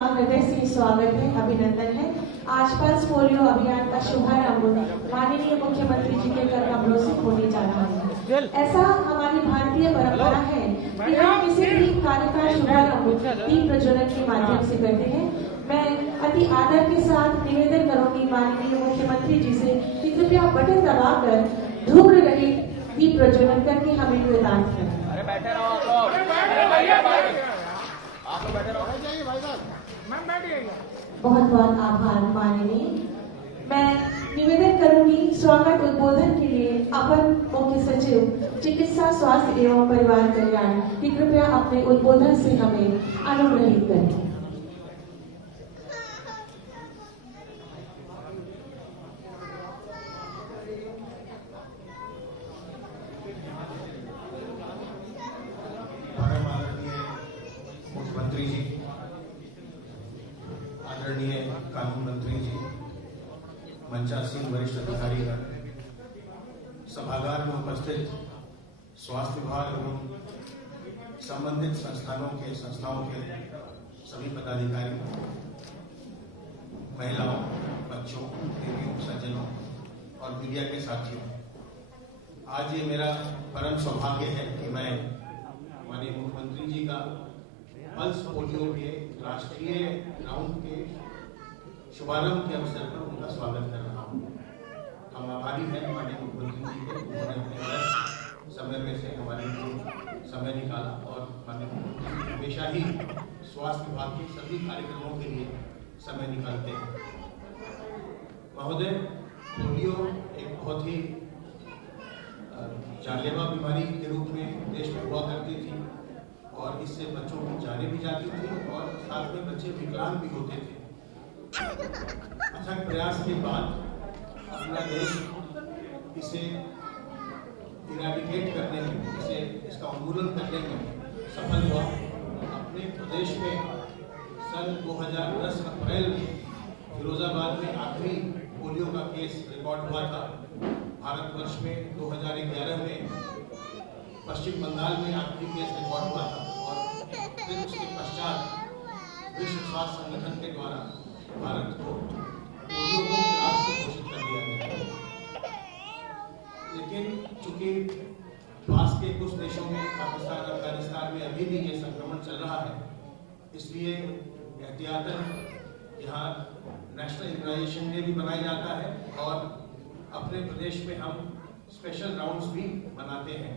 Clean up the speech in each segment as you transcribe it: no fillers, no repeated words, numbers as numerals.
हृदय से स्वागत है, अभिनंदन है। आज पल्स पोलियो अभियान का शुभारंभ माननीय मुख्यमंत्री जी के कर कमलों से होने जा रहा है। ऐसा हमारी भारतीय परंपरा है कि हम किसी भी कार्य का शुभारंभ दीप प्रज्वलन के माध्यम से करते हैं। मैं अति आदर के साथ निवेदन करूंगी माननीय मुख्यमंत्री जी से कि कृपया बटन दबाकर धूम्र रहित दीप प्रज्वलन करके हमें कृतार्थ करें। बहुत बहुत आभार माननीय। मैं निवेदन करूंगी स्वागत उद्बोधन के लिए अपर मुख्य सचिव चिकित्सा स्वास्थ्य एवं परिवार कल्याण की कृपया अपने उद्बोधन से हमें अनुग्रहित करें। मुख्यमंत्री जी, आदरणीय कानून मंत्री जी, मंचासीन वरिष्ठ अधिकारीगण, सभागार में उपस्थित स्वास्थ्य विभाग एवं संबंधित संस्थाओं के सभी पदाधिकारी, महिलाओं, बच्चों, देवियों, सज्जनों और मीडिया के साथियों, आज ये मेरा परम सौभाग्य है कि मैं माननीय मुख्यमंत्री जी का पल्स पोलियो के राष्ट्रीय राउंड के शुभारंभ के अवसर पर उनका स्वागत कर रहा हूँ। हम आभारी हैं माननीय मुख्यमंत्री जी के, उन्होंने अपने समय में से हमारे लिए समय निकाला और माननीय मुख्यमंत्री हमेशा ही स्वास्थ्य विभाग के सभी कार्यक्रमों के लिए समय निकालते हैं। महोदय, पोलियो एक बहुत ही जानलेवा बीमारी के रूप में देश में हुआ करती थी और इससे बच्चों की जानें भी जाती थी और साथ में बच्चे विकलांग भी होते थे। अथक प्रयास के बाद अपना देश इसे इरेडिकेट करने में, इसका उन्मूलन करने में सफल हुआ। अपने प्रदेश में सन 2010 अप्रैल में फिरोजाबाद में आखिरी पोलियो का केस रिकॉर्ड हुआ था। भारतवर्ष में 2011 में पश्चिम बंगाल में आखिरी केस रिकॉर्ड हुआ था और फिर उसके पश्चात विश्व स्वास्थ्य संगठन के द्वारा भारत को पोलियो मुक्त राष्ट्र घोषित कर दिया गया। लेकिन चूंकि पास के कुछ देशों में, पाकिस्तान, अफगानिस्तान में अभी भी ये संक्रमण चल रहा है, इसलिए एहतियातन यहाँ नेशनल इम्यूनाइजेशन डे भी मनाया जाता है और अपने प्रदेश में हम स्पेशल राउंड्स भी बनाते हैं,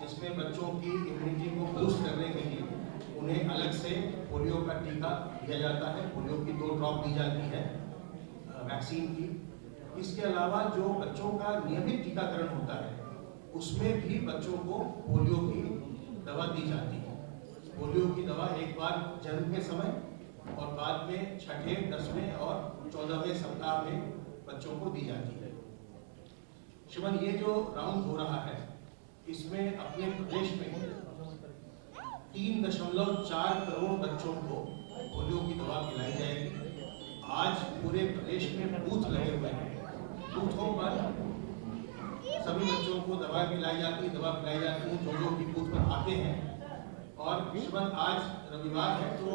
जिसमें बच्चों की इम्यूनिटी को बूस्ट करने के लिए उन्हें अलग से पोलियो का टीका दिया जाता है। पोलियो की 2 ड्रॉप दी जाती है वैक्सीन की। इसके अलावा जो बच्चों का नियमित टीकाकरण होता है उसमें भी बच्चों को पोलियो की दवा दी जाती है। पोलियो की दवा एक बार जन्म के समय और बाद में 6ठे, 10वें और 14वें सप्ताह में बच्चों को दी जाती है। श्रीमान, ये जो राउंड हो रहा है इसमें अपने प्रदेश में 3.4 करोड़ बच्चों को पोलियो की दवा पिलाई जाएगी। आज पूरे प्रदेश में बूथ लगे हुए हैं। बूथों पर सभी बच्चों को दवा पिलाई जाती है जो भी बूथ पर आते हैं। और श्रीमान, आज रविवार है तो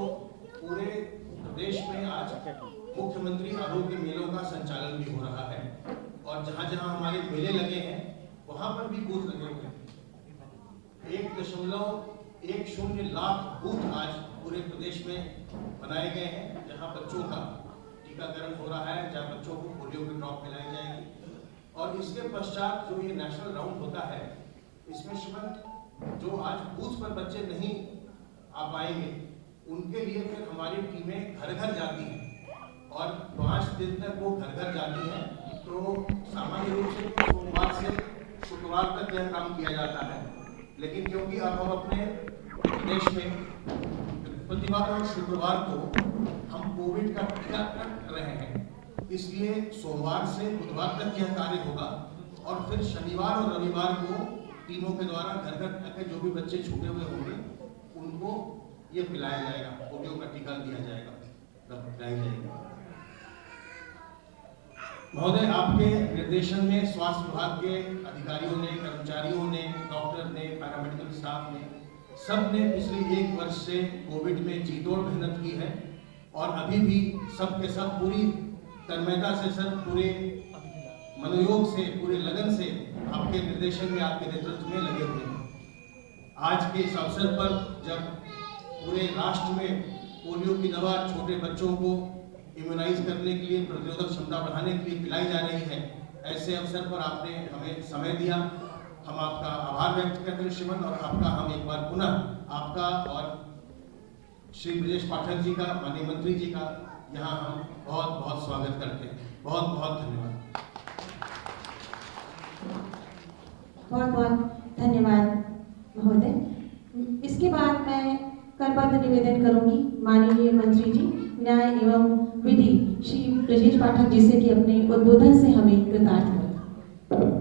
पूरे प्रदेश में आज मुख्यमंत्री आरोग्य मेलों का संचालन भी हो रहा है और जहाँ जहाँ हमारे मेले लगे हैं वहाँ पर भी बूथ लगे हुए हैं। 1.10 लाख बूथ आज पूरे प्रदेश में बनाए गए हैं जहाँ बच्चों का टीकाकरण हो रहा है, जहाँ बच्चों को पोलियो की ड्रॉप पिलाई जाएगी। और इसके पश्चात जो ये नेशनल राउंड होता है इसमें श्रीमान जो आज बूथ पर बच्चे नहीं आ पाएंगे उनके लिए फिर हमारी टीमें घर घर जाती हैं और 5 दिन तक वो घर घर जाती हैं। तो सामान्य रूप से सोमवार से शुक्रवार तक यह काम किया जाता है, लेकिन क्योंकि अब हम अपने प्रदेश में बृहस्पतिवार और शुक्रवार को हम कोविड का टीकाकरण कर रहे हैं, इसलिए सोमवार से बुधवार तक यह कार्य होगा और फिर शनिवार और रविवार को टीमों के द्वारा घर घर जाकर जो भी बच्चे छूटे हुए होंगे उनको ये पिलाया जाएगा, पोलियो का टीका दिया जाएगा, पिलाई जाएगी। महोदय, आपके निर्देशन में स्वास्थ्य विभाग के अधिकारियों ने, कर्मचारियों ने, डॉक्टर ने, पैरामेडिकल स्टाफ ने, सब ने पिछले 1 वर्ष से कोविड में जीतोड़ मेहनत की है और अभी भी सब के सब पूरी तन्मयता से सर, पूरे मनोयोग से, पूरे लगन से आपके निर्देशन में, आपके नेतृत्व में लगे हुए हैं। आज के इस अवसर पर जब पूरे राष्ट्र में पोलियो की दवा छोटे बच्चों को इम्यूनाइज करने के लिए, प्रतिरोधक क्षमता बढ़ाने के लिए पिलाई जा रही है, ऐसे अवसर पर आपने हमें समय दिया। हम आपका आभार व्यक्त करते हैं श्रीमान, और आपका हम एक बार पुनः आपका और श्री ब्रजेश पाठक जी का, माननीय मंत्री जी का यहाँ हम बहुत बहुत स्वागत करते हैं। बहुत बहुत धन्यवाद। बहुत बहुत धन्यवाद महोदय। इसके बाद मैं करबद्ध निवेदन करूंगी माननीय मंत्री जी न्याय एवं विधि श्री ब्रजेश पाठक जी से कि अपने उद्बोधन से हमें कृतार्थ करें।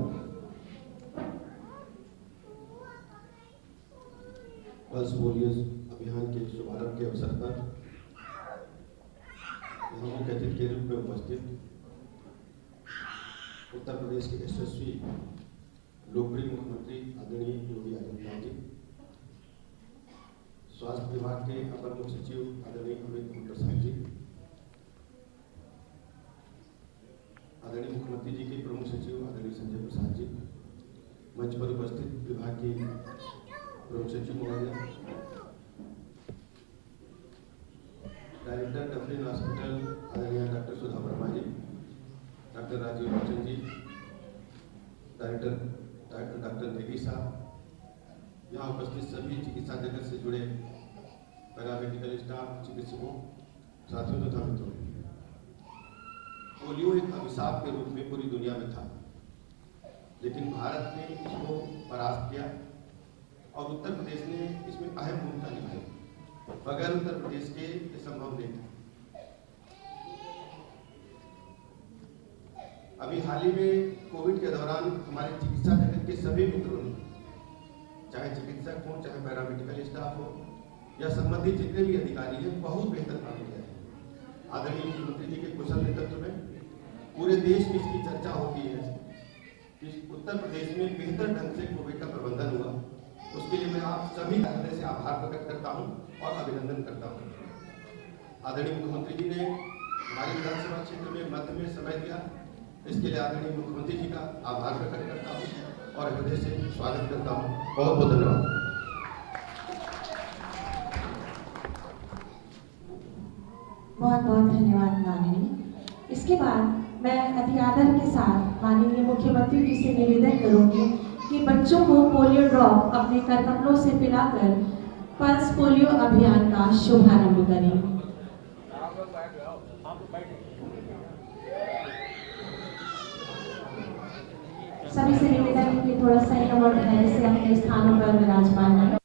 पल्स पोलियो अभियान के शुभारंभ के अवसर पर मुख्य अतिथि के रूप में उपस्थित उत्तर प्रदेश के यशस्वी लोकप्रिय मुख्यमंत्री आदरणीय योगी आदित्यनाथ जी, स्वास्थ्य विभाग के अपर मुख्य सचिव आदरणीय अमित प्रसाद जी, आदरणीय मुख्यमंत्री जी के प्रमुख सचिव आदरणीय संजय प्रसाद जी, मंच पर उपस्थित विभाग की प्रमुख सचिव महोदय, डायरेक्टर डफरिन हॉस्पिटल आदरणीय डॉक्टर सुधा वर्मा जी, डॉक्टर राजीव रोशन जी, डायरेक्टर डॉक्टर नेगी साहब, यहाँ उपस्थित सभी चिकित्सा जगत से जुड़े पैरामेडिकल स्टाफ, चिकित्सकों, साथियों तथा मित्रों। पोलियो एक अभिशाप के रूप में पूरी दुनिया में था, लेकिन भारत ने इसको परास्त किया और उत्तर प्रदेश ने इसमें अहम भूमिका निभाई। बगैर उत्तर प्रदेश के ये संभव नहीं था। अभी हाल ही में कोविड के दौरान हमारे चिकित्सा जगत के सभी मित्रों ने, चाहे चिकित्सक हो, चाहे पैरामेडिकल स्टाफ हो या संबंधित जितने भी अधिकारी हैं, बहुत बेहतर काम किया है। आदरणीय मुख्यमंत्री जी के कुशल नेतृत्व में पूरे देश में इसकी चर्चा होती है कि उत्तर प्रदेश में बेहतर ढंग से कोविड का प्रबंधन हुआ। उसके लिए मैं आप सभी का हृदय से आभार प्रकट करता हूं और अभिनंदन करता हूं। आदरणीय मुख्यमंत्री जी ने हमारे विधानसभा क्षेत्र में मध्य में समय दिया, इसके लिए आदरणीय मुख्यमंत्री जी का आभार प्रकट करता हूं और हृदय से स्वागत करता हूं। बहुत बहुत धन्यवाद। बहुत बहुत धन्यवाद माननीय। इसके बाद मैं अति आदर के साथ माननीय मुख्यमंत्री जी से निवेदन करूंगी कि बच्चों को पोलियो ड्रॉप अपने करकमलों से पिलाकर पल्स पोलियो अभियान का शुभारंभ करें। सभी से निवेदन है कि थोड़ा संयम और धैर्य से अपने स्थानों पर विराजमान है।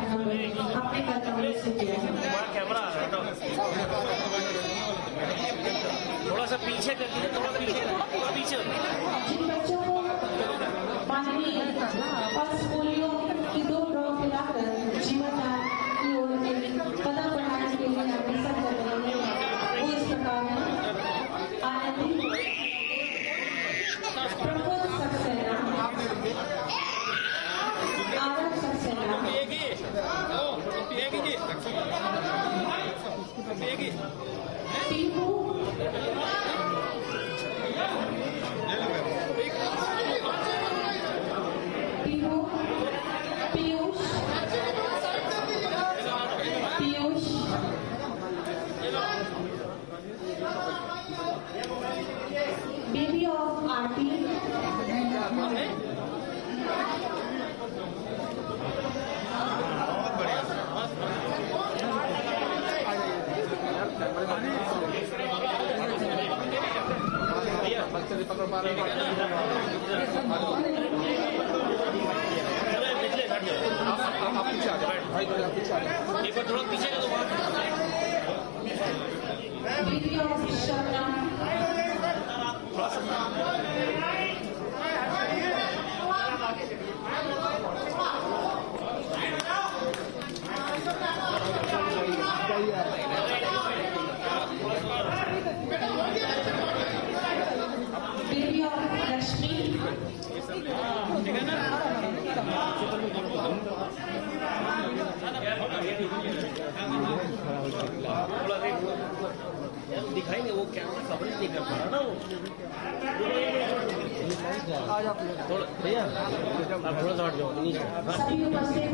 नंबर अपने कर्तव्य से किया है। कैमरा आ रहा है थोड़ा सा पीछे कर दीजिए, थोड़ा पीछे जिन बच्चों को माननीय पल्स पोलियो की 2 ड्रॉप पिलाकर जीवनदान की ओर कदम बढ़ाने के लिए अग्रसर कर रहे हैं, वो इस प्रकार है। आनंदी प्रमोद सक्सेना, आरव सक्सेना, टीपू, पीयूष, बेबी ऑफ आरती, एक बार थोड़ा पीछे का baby of Shabnam, baby of Lakshmi, दिखाई नहीं, वो कैमरा कवरेज नहीं कर पा रहा ना वो। थोड़ा भैया आप थोड़ा सा हट जाओ नीचे। सभी उपस्थित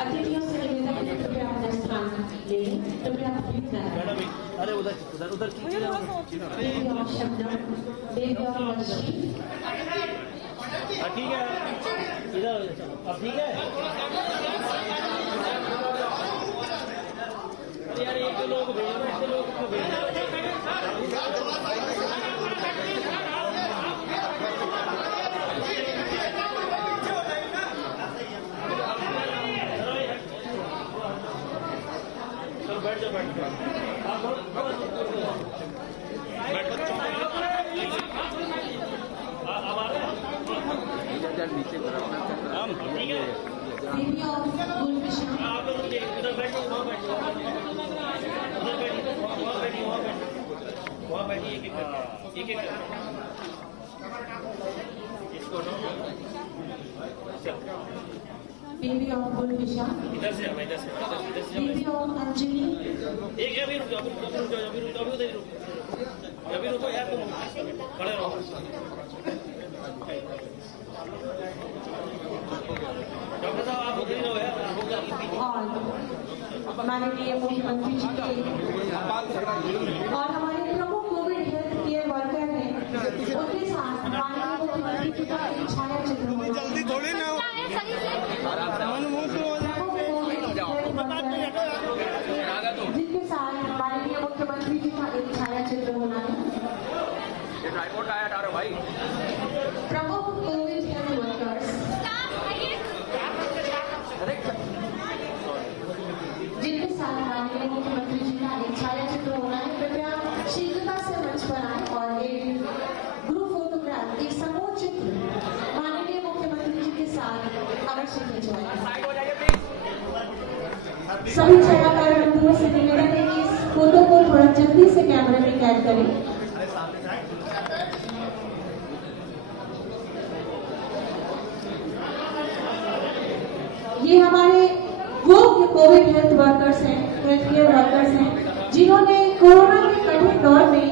अतिथियों से निवेदन है कि कृपया अपना स्थान ले लें, कृपया प्लीज मैडम अरे उधर उधर उधर baby of Shabnam, baby of Lakshmi, ठीक है इधर अब ठीक है। अरे यार एक लोग भेजना, ऐसे लोग को भेजना। बैठ जाओ बैठ नीचे ठीक है। बेबी ऑफ गुलशन, आप लोग उधर बैठिए, वहाँ बैठिए, उधर बैठिए, वहाँ बैठिए, एक एक इसको बेबी ऑफ गुलशन, इधर से इधर से बेबी ऑफ अंजलि, एक अभी रुक जाओ, अभी रुको यार, तुम खड़े रहो। डॉक्टर साहब आप उधर ही रहो यार, और माननीय मुख्यमंत्री जी के और हमारे प्रमुख कोविड हेल्थ केयर वर्कर हैं, उनके साथ माननीय मुख्यमंत्री जी का एक छाया चित्र जल्दी थोड़ी ना जिनके साथ माननीय मुख्यमंत्री जी का एक छाया चित्र होना है। प्रमुख कोविड हेल्थ वर्कर्स जिनके साथ माननीय मुख्यमंत्री जी का एक छाया चित्र होना है, कृपया शीघ्रता से मंच पर आए और एक ग्रुप फोटोग्राफ, एक समूह चित्र माननीय मुख्यमंत्री जी के साथ अवश्य खिंचवाएं। सभी छायाकार बंधुओं से निवेदन है कि इस फोटो को थोड़ा जल्दी से कैमरे में कैद करें। ये हमारे वो कोविड हेल्थ वर्कर्स हैं, हेल्थ केयर वर्कर्स हैं, जिन्होंने कोरोना के कठिन दौर में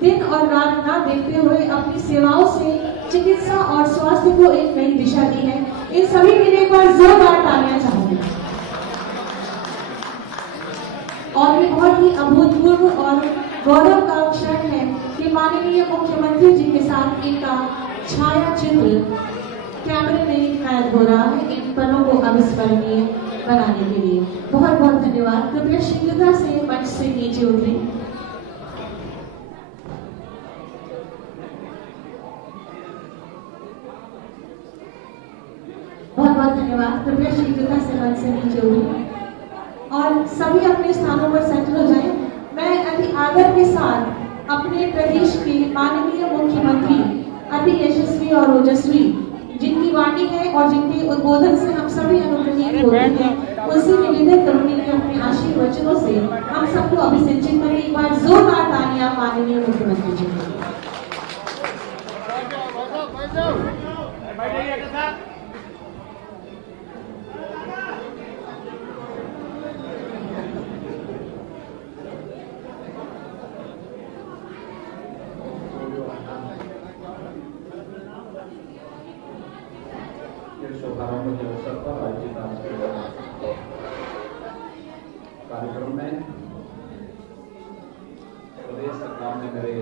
दिन और रात ना देखते हुए अपनी सेवाओं से चिकित्सा और स्वास्थ्य को एक नई दिशा दी है। इन सभी के लिए एक बार जोरदार तालियां चाहूंगी। और ये बहुत ही अभूतपूर्व और गौरव का क्षण है कि माननीय मुख्यमंत्री जी के साथ इनका छाया चित्र कैमरे में कैद हो रहा है, इन पलों को अविस्मरणीय बनाने के लिए बहुत बहुत धन्यवाद। कृपया शीघ्रता से मंच से नीचे उतरें। बहुत बहुत धन्यवाद। कृपया शीघ्रता से अपने स्थानों पर सेटल हो जाएं। मैं अति आदर के साथ अपने प्रदेश के माननीय मुख्यमंत्री अति यशस्वी और ओजस्वी जिनकी वाणी है और जिनके उद्बोधन से हम सभी अनुप्राणित होते हैं, उनसे निवेदन करूंगी कि अपने आशीर्वचनों से हम सबको अभिषेचित करें। एक बार जोरदार तालियां माननीय मुख्यमंत्री जी को। शुभारंभ के अवसर पर आयोजित आज के कार्यक्रम में प्रदेश सरकार ने मेरे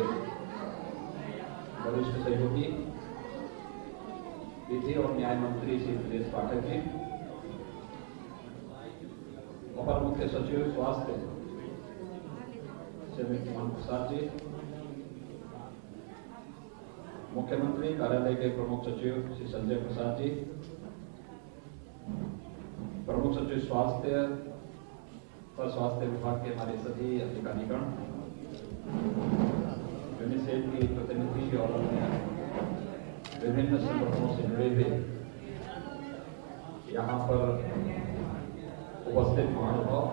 वरिष्ठ सहयोगी विधि और न्याय मंत्री श्री ब्रजेश पाठक जी, अपर मुख्य सचिव स्वास्थ्य श्री मोहन प्रसाद जी, मुख्यमंत्री कार्यालय के प्रमुख सचिव श्री संजय प्रसाद जी, प्रमुख सचिव स्वास्थ्य और स्वास्थ्य विभाग के हमारे सभी अधिकारीगण, यूनिसेफ की प्रतिनिधि और विभिन्न संगठनों से जुड़े हुए यहाँ पर उपस्थित महानुभाव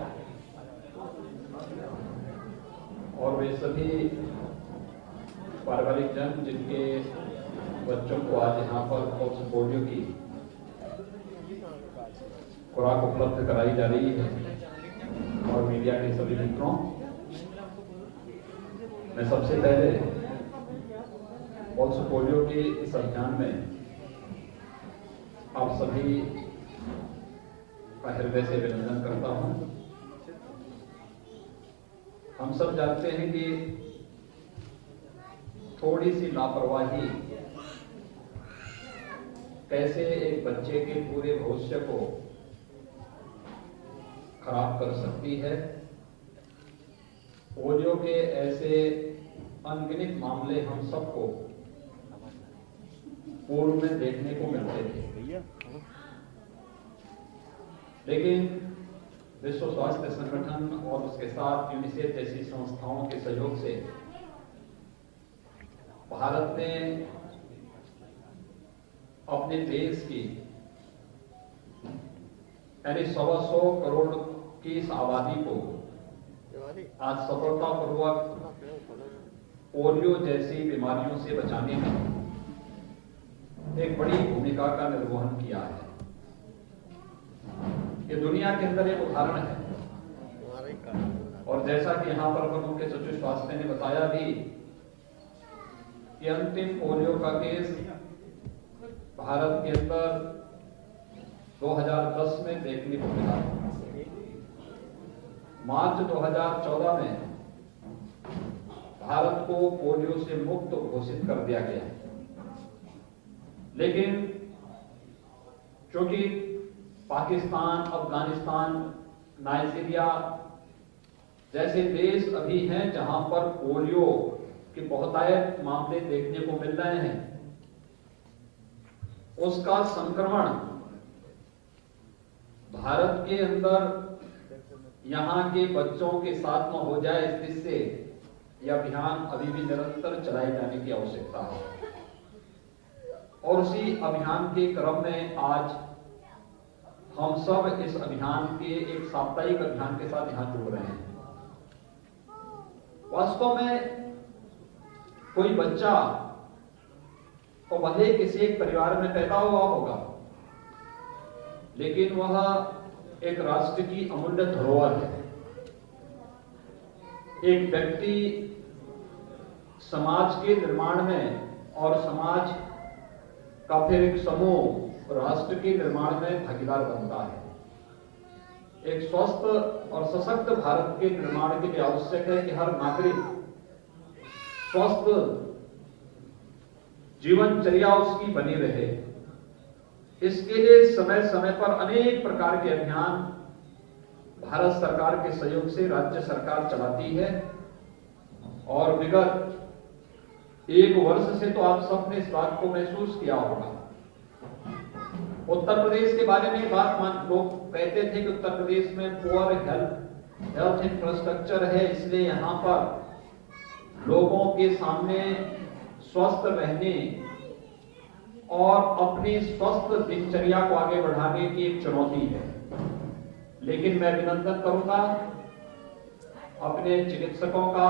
और वे सभी पारिवारिक जन जिनके बच्चों को आज यहाँ पर पल्स पोलियो की खुराक उपलब्ध कराई जा रही है, और मीडिया के सभी मित्रों, मैं सबसे पहले पल्स पोलियो के इस अभियान में आप सभी का हृदय से अभिनंदन करता हूं। हम सब जानते हैं कि थोड़ी सी लापरवाही कैसे एक बच्चे के पूरे भविष्य को खराब कर सकती है। पोलियो के ऐसे अनगिनत मामले हम सबको पूर्व में देखने को मिलते थे, लेकिन विश्व स्वास्थ्य संगठन और उसके साथ यूनिसेफ जैसी संस्थाओं के सहयोग से भारत ने अपने देश की यानी 125 करोड़ की इस आबादी को आज सफलतापूर्वक पोलियो जैसी बीमारियों से बचाने में एक बड़ी भूमिका का निर्वहन किया है। ये दुनिया के अंदर एक उदाहरण है, और जैसा कि यहाँ पर अपर मुख्य सचिव स्वास्थ्य ने बताया भी कि अंतिम पोलियो का केस भारत के अंदर 2010 में देखने को मिला। मार्च 2014 में भारत को पोलियो से मुक्त घोषित कर दिया गया, लेकिन चूंकि पाकिस्तान, अफगानिस्तान, नाइजीरिया जैसे देश अभी हैं जहां पर पोलियो के बहुतायत मामले देखने को मिल रहे हैं, उसका संक्रमण भारत के अंदर यहां के बच्चों के साथ न हो जाए, इस दृष्टि से यह अभियान अभी भी निरंतर चलाए जाने की आवश्यकता है। और उसी अभियान के क्रम में आज हम सब इस अभियान के एक साप्ताहिक अभियान के साथ यहां जुड़ रहे हैं। वास्तव में कोई बच्चा तो भले किसी एक परिवार में पैदा हुआ होगा, लेकिन वह एक राष्ट्र की अमूल्य धरोहर है। एक व्यक्ति समाज के निर्माण में और समाज का फिर एक समूह राष्ट्र के निर्माण में भागीदार बनता है। एक स्वस्थ और सशक्त भारत के निर्माण के लिए आवश्यक है कि हर नागरिक स्वस्थ जीवनचर्या उसकी बनी रहे। इसके लिए समय समय पर अनेक प्रकार के अभियान भारत सरकार के सहयोग से राज्य सरकार चलाती है, और विगत एक वर्ष से तो आप सबने इस बात को महसूस किया होगा। उत्तर प्रदेश के बारे में बात लोग कहते थे कि उत्तर प्रदेश में पुअर हेल्थ हेल्थ इंफ्रास्ट्रक्चर है, इसलिए यहाँ पर लोगों के सामने स्वस्थ रहने और अपनी स्वस्थ दिनचर्या को आगे बढ़ाने की एक चुनौती है। लेकिन मैं अभिनंदन करूंगा अपने चिकित्सकों का,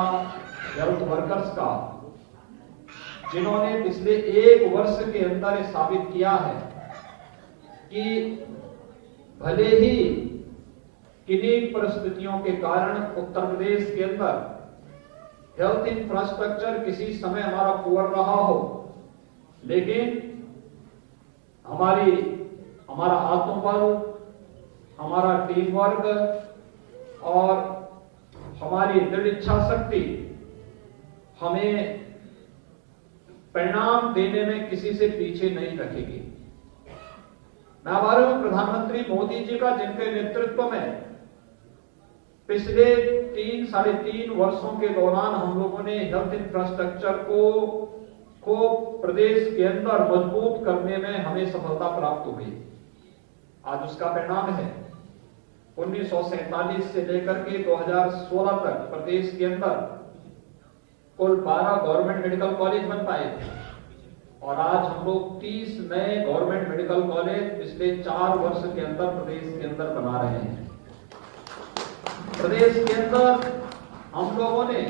हेल्थ वर्कर्स का, जिन्होंने पिछले 1 वर्ष के अंदर ये साबित किया है कि भले ही किन्हीं परिस्थितियों के कारण उत्तर प्रदेश के अंदर हेल्थ इंफ्रास्ट्रक्चर किसी समय हमारा पुअर रहा हो, लेकिन हमारा आत्मबल, हमारा टीम वर्क और हमारी दृढ़ इच्छा शक्ति हमें परिणाम देने में किसी से पीछे नहीं रखेगी। मैं आभारी हूं प्रधानमंत्री मोदी जी का, जिनके नेतृत्व में पिछले 3-3.5 वर्षों के दौरान हम लोगों ने हेल्थ इंफ्रास्ट्रक्चर को प्रदेश के अंदर मजबूत करने में हमें सफलता प्राप्त हुई। आज उसका परिणाम है 1947 से लेकर के 2016 तक प्रदेश के अंदर कुल 12 गवर्नमेंट मेडिकल कॉलेज बन पाए थे और आज हम लोग 30 नए गवर्नमेंट मेडिकल कॉलेज पिछले 4 वर्ष के अंदर प्रदेश के अंदर बना रहे हैं। प्रदेश के अंदर हम लोगों ने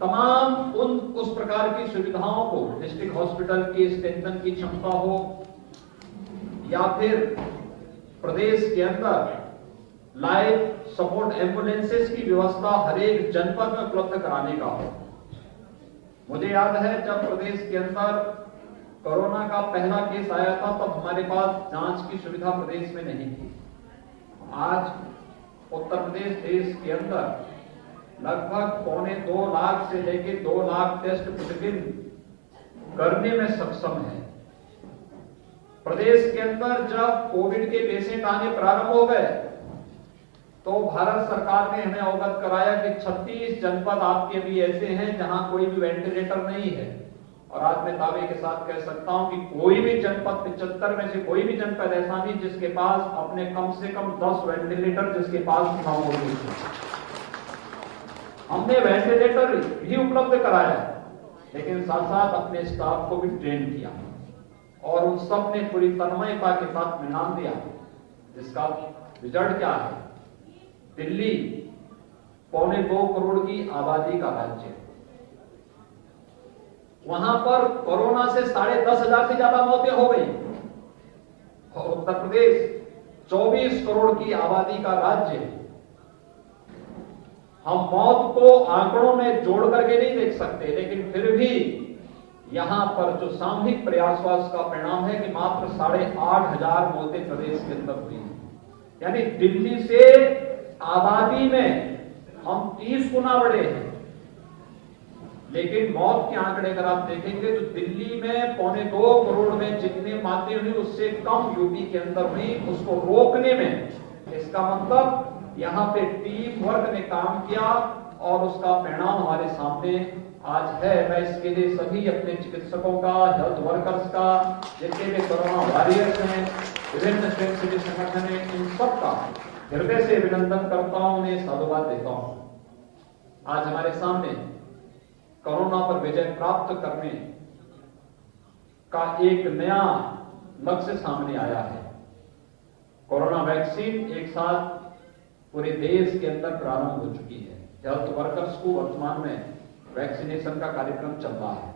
तमाम उस प्रकार की सुविधाओं को, डिस्ट्रिक्ट हॉस्पिटल की स्ट्रेंथन की क्षमता हो या फिर प्रदेश के अंदर लाइफ सपोर्ट एम्बुलेंसेस की व्यवस्था हर एक जनपद में उपलब्ध कराने का हो। मुझे याद है जब प्रदेश के अंदर कोरोना का पहला केस आया था तब हमारे पास जांच की सुविधा प्रदेश में नहीं थी। आज उत्तर प्रदेश देश के अंदर लगभग 2.25 लाख से लेकर 2 लाख टेस्ट प्रतिदिन करने में सक्षम है। प्रदेश के अंदर जब कोविड के पेशेंट आने प्रारंभ हो गए तो भारत सरकार ने हमें अवगत कराया कि 36 जनपद आपके भी ऐसे हैं जहां कोई भी वेंटिलेटर नहीं है। और आज मैं दावे के साथ कह सकता हूं कि कोई भी जनपद 75 में से कोई भी जनपद ऐसा नहीं जिसके पास अपने कम से कम 10 वेंटिलेटर जिसके पास न मौजूद है। हमने वेंटिलेटर भी उपलब्ध कराया, लेकिन साथ साथ अपने स्टाफ को भी ट्रेन किया और उन सब ने पूरी तन्मयता के साथ परिणाम दिया, जिसका रिजल्ट क्या है। दिल्ली 2.25 करोड़ की आबादी का राज्य, वहां पर कोरोना से 10,500 से ज्यादा मौतें हो गई और उत्तर प्रदेश 24 करोड़ की आबादी का राज्य। हम मौत को आंकड़ों में जोड़ करके नहीं देख सकते, लेकिन फिर भी यहां पर जो सामूहिक प्रयास हुआ उसका परिणाम है कि मात्र 8,500 मौतें प्रदेश के अंदर हुई हैं। यानी दिल्ली से आबादी में हम 30 गुना बढ़े हैं, लेकिन मौत के आंकड़े अगर आप देखेंगे तो दिल्ली में 2.25 करोड़ में जितनी मौतें हुई उससे कम यूपी के अंदर हुई। उसको रोकने में, इसका मतलब यहां पे टीम वर्क ने काम किया और उसका परिणाम हमारे सामने आज है। मैं इसके लिए सभी अपने चिकित्सकों का, हेल्थ वर्कर्स का, जितने भी कोरोना वॉरियर्स हैं, विभिन्न स्वयंसेवी संगठन हैं, इन सब का हृदय से अभिनंदन करता हूं, उन्हें साधुवाद देता हूं। आज हमारे सामने कोरोना पर विजय प्राप्त करने का एक नया लक्ष्य सामने आया है। कोरोना वैक्सीन एक साथ पूरे देश के अंदर प्रारंभ हो चुकी है। हेल्थ वर्कर्स को वर्तमान में वैक्सीनेशन का कार्यक्रम चल रहा है,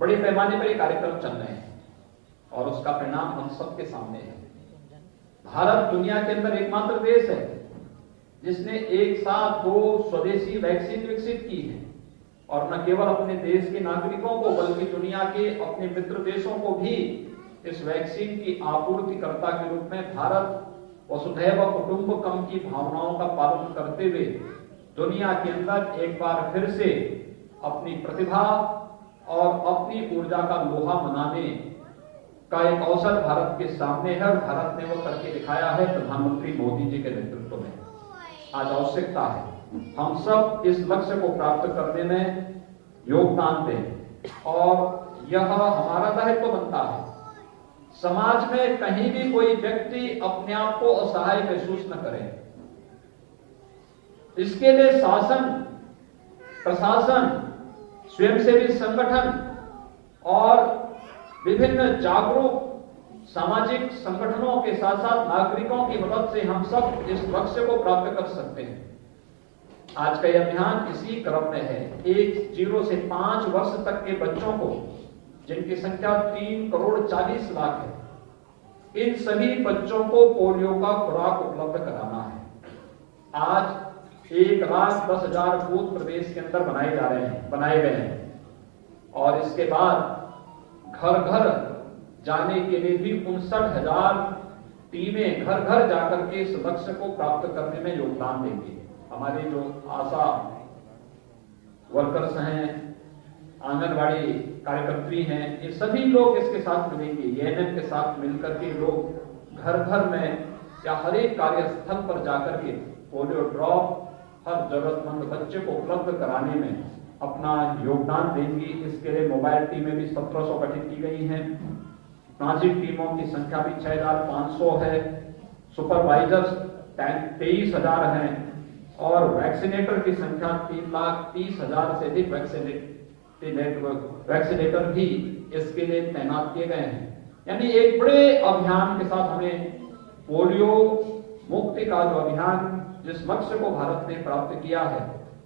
बड़े पैमाने पर ये कार्यक्रम चल रहे हैं और उसका परिणाम हम सबके सामने है। भारत दुनिया के अंदर एकमात्र देश है जिसने एक साथ 2 स्वदेशी वैक्सीन विकसित की है और न केवल अपने देश के नागरिकों को बल्कि दुनिया के अपने मित्र देशों को भी इस वैक्सीन की आपूर्तिकर्ता के रूप में भारत वसुधैव कुटुंबकम की भावनाओं का पालन करते हुए दुनिया के अंदर एक बार फिर से अपनी प्रतिभा और अपनी ऊर्जा का लोहा मनाने का एक अवसर भारत के सामने है और भारत ने वो करके दिखाया है प्रधानमंत्री मोदी जी के नेतृत्व में। आज आवश्यकता है हम सब इस लक्ष्य को प्राप्त करने में योगदान दें और यह हमारा दायित्व बनता है। समाज में कहीं भी कोई व्यक्ति अपने आप को असहाय महसूस न करे। इसके लिए शासन, प्रशासन, स्वयंसेवी संगठन और विभिन्न जागरूक सामाजिक संगठनों के साथ साथ नागरिकों की मदद से हम सब इस लक्ष्य को प्राप्त कर सकते हैं। आज का यह अभियान इसी क्रम में है। 0 से 5 वर्ष तक के बच्चों को, जिनकी संख्या 3 करोड़ 40 लाख है, इन सभी बच्चों को पोलियो का खुराक उपलब्ध कराना है। आज 1,10,000 बूथ प्रदेश के अंदर बनाए गए हैं और इसके बाद घर घर जाने के लिए भी 59,000 टीमें घर घर जाकर के इस लक्ष्य को प्राप्त करने में योगदान देंगी। हमारे जो आशा वर्कर्स हैं, आंगनवाड़ी कार्यकर्त्री हैं, ये सभी लोग इसके साथ मिलेंगे। एएनएम के साथ मिलकर के लोग घर घर में या हर एक कार्यस्थल पर जाकर के पोलियो ड्रॉप हर जरूरतमंद बच्चे को उपलब्ध कराने में अपना योगदान देंगी। इसके लिए मोबाइल टीमें भी 1700 गठित की गई हैं। ट्रांजिट टीमों की संख्या भी 6,500 है। सुपरवाइजर्स 23,000 हैं और वैक्सीनेटर की संख्या 3,30,000 से अधिक वैक्सीनेटर भी इसके लिए तैनात किए गए हैं। यानी एक बड़े अभियान के साथ हमें पोलियो मुक्ति का जो अभियान, जिस लक्ष्य को भारत ने प्राप्त किया है,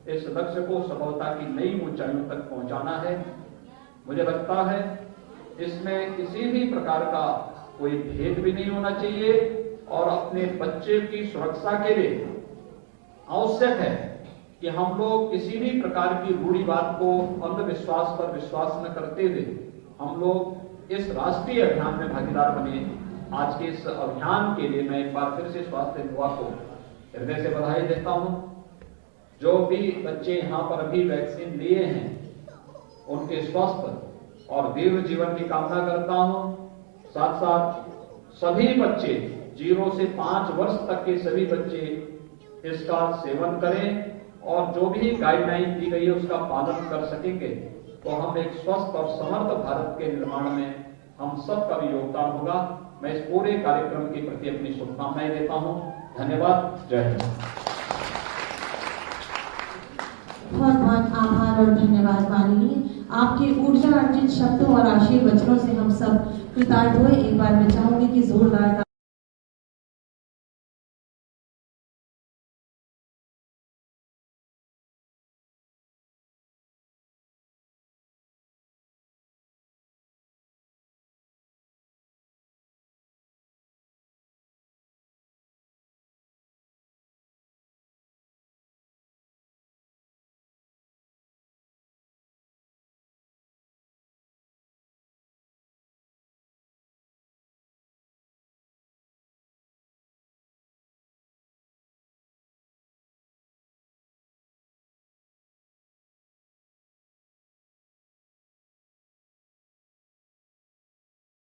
इस लक्ष्य को सफलता की नई ऊंचाइयों तक पहुंचाना है। मुझे लगता है इसमें किसी भी प्रकार का कोई भेद भी नहीं होना चाहिए और अपने बच्चे की सुरक्षा के लिए आवश्यक है कि हम लोग किसी भी प्रकार की रूढ़िवाद को, अंधविश्वास पर विश्वास न करते हुए हम लोग इस राष्ट्रीय अभियान में भागीदार बने। आज के इस अभियान के लिए मैं एक बार फिर से स्वास्थ्य विभाग को हृदय से बधाई देता हूं। जो भी बच्चे यहाँ पर अभी वैक्सीन लिए हैं, उनके स्वास्थ्य और दीर्घ जीवन की कामना करता हूं। साथ साथ सभी बच्चे 0 से 5 वर्ष तक के सभी बच्चे इसका सेवन करें और जो भी गाइडलाइन दी गई है उसका पालन कर सकेंगे तो हम एक स्वस्थ और समर्थ भारत के निर्माण में हम सबका भी योगदान होगा। मैं इस पूरे कार्यक्रम के प्रति अपनी शुभकामनाएं देता हूं। धन्यवाद। जय हिंद। बहुत बहुत आभार और धन्यवाद माननीय। आपके ऊर्जा अर्जित शब्दों और आशीर्वचनों से हम सब कृतार्थ हुए। एक बार मैं चाहूंगी कि जोरदार